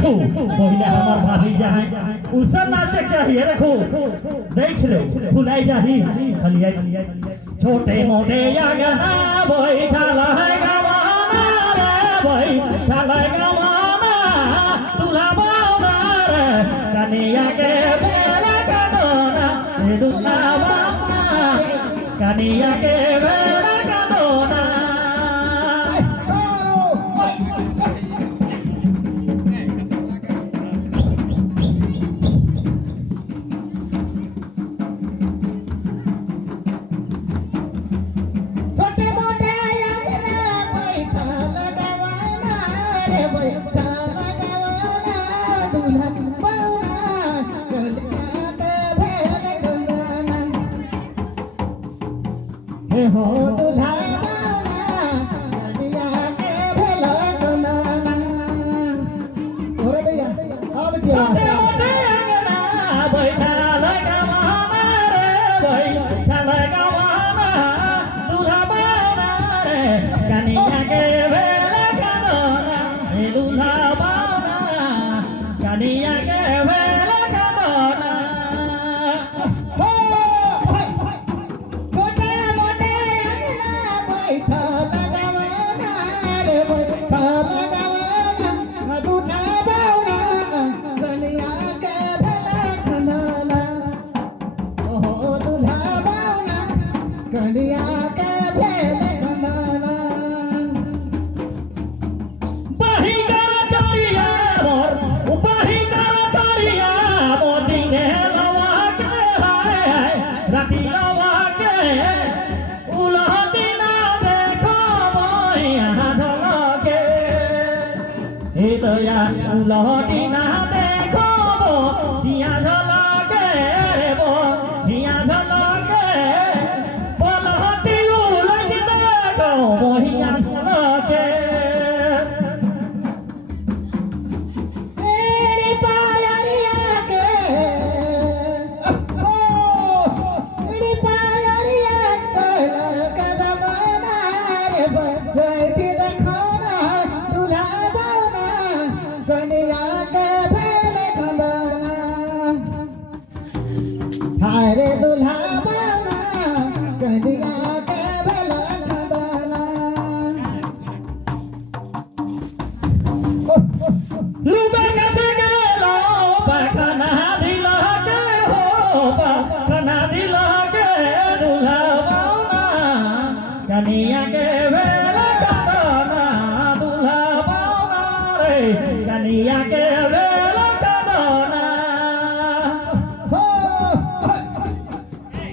देखो पहले हमार भाभी जहाँ उसे नाचे चाहिए देखो देख लो भुलाई जाही हलिया छोटे मोटे यागना बैठा है गवाना रे बैठा है गवाना दूल्हा बावना रे कनिया के बेला कदोना दूल्हा बावना कनिया के बेला कदोना हो दूल्हा बावना कनिया के भेला कंदाना ओरे दैया अब क्या बैठा लगावाना रे बैठा लगावाना दूल्हा बावना रे कनिया के भेला कंदाना दूल्हा बावना कनिया के भेला कंदाना कनिया के भेल कंदाना बाही कर तोरिया मोर बाही कर तोरिया मोदी ने लवा के हाय राती लवा के उलहती ना देखो मोहिया झलके ए तो या उलहती ना देखो मोहिया झलके बो हिया झलके बोलहती उलग देखो मोहिया झलके मेरी पायरिया के ओ मेरी पायरिया पहला कदमाना रे बैठी देखना दूल्हा बावना कनिया के भेल कंदाना हाय रे दूल्हा बावना कनिया के भेल कंदाना लुगा काছে গেল পাখানা দিল কে হো পাখানা দিল কে দুলা বাউনা কানিয়া কে বেলা কাদনা দুলা বাউনা রে কানিয়া কে বেলা কাদনা हो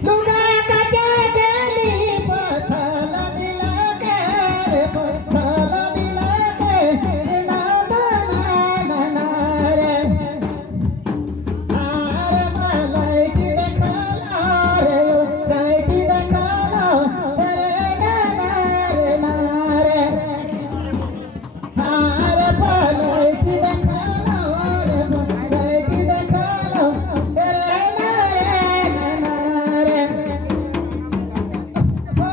लुगा काटे गेली पथल दिला के रे पथल दिला के ना ना ना रे आरे मलाइटी देखला रे लाइटी देखला रे ना रे आरे मलाइटी देखला रे लाइटी देखला रे ना रे ओ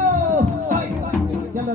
चलो